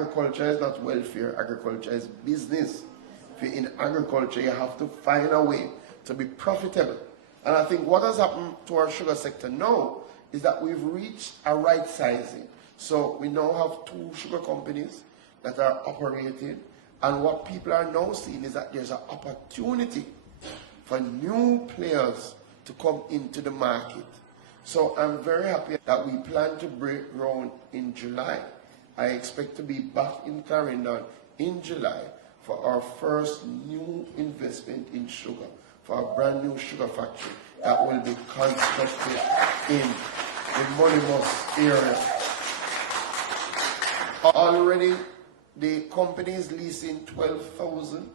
agriculture is not welfare, agriculture is business. If you're in agriculture, you have to find a way to be profitable. And I think what has happened to our sugar sector now is that we've reached a right sizing. So we now have 2 sugar companies that are operating, and what people are now seeing is that there's an opportunity for new players to come into the market. So I'm very happy that we plan to break ground in July. I expect to be back in Clarendon in July for our first new investment in sugar, for a brand new sugar factory that will be constructed in the Monimos area. Already, the company is leasing 12,000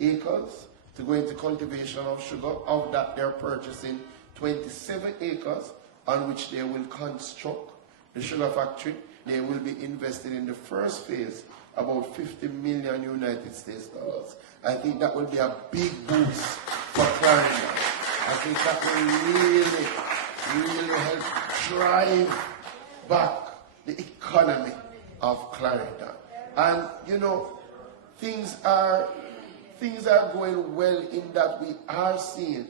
acres to go into cultivation of sugar. Of that, they're purchasing 27 acres on which they will construct the sugar factory. They will be invested in the first phase about 50 million United States dollars. I think that will be a big boost for Clarendon. I think that will really help drive back the economy of Clarendon. And you know, things are going well in that we are seeing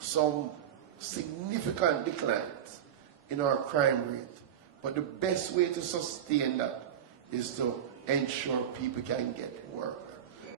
some significant declines in our crime rate. But the best way to sustain that is to ensure people can get work.